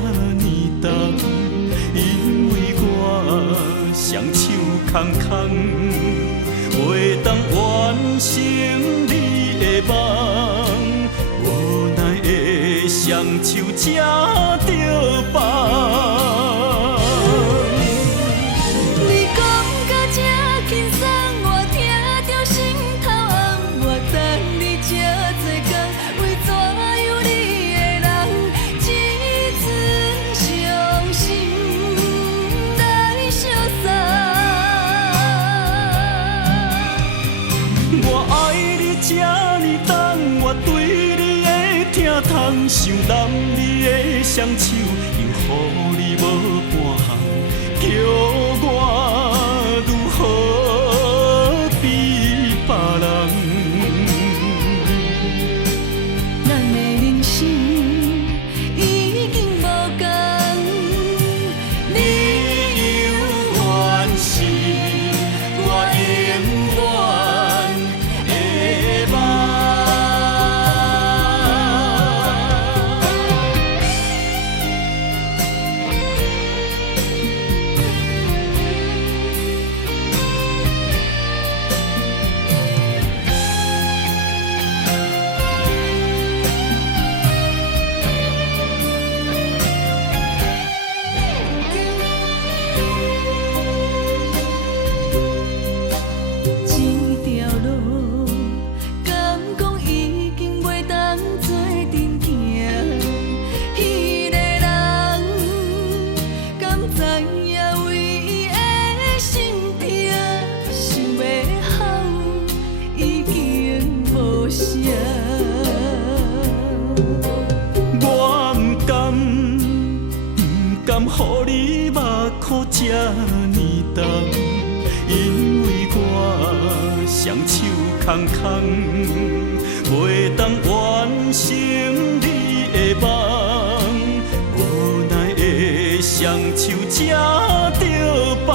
呢重，因为我双手空空，袂当完成你的梦，无奈的双手才着放。想揽你的双手，又予你无半项，叫我如何比别人？咱的人生已经无同，你犹原是我永远的梦。予你目眶这呢重，因为我双手空空，袂当完成你的梦，无奈的双手才着放。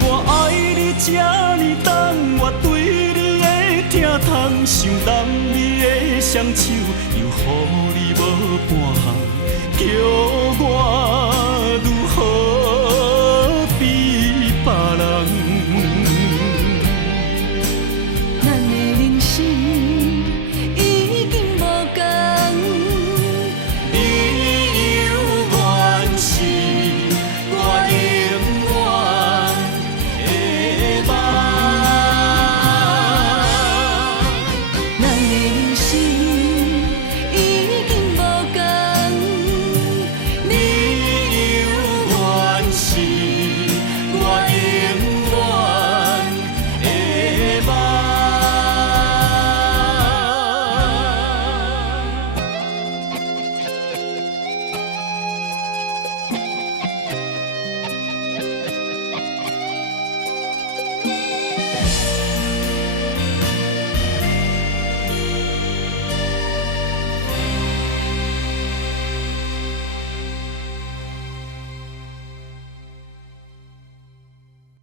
我爱你这呢重，我对你的疼痛，想揽你的双手，又予你无半项，叫我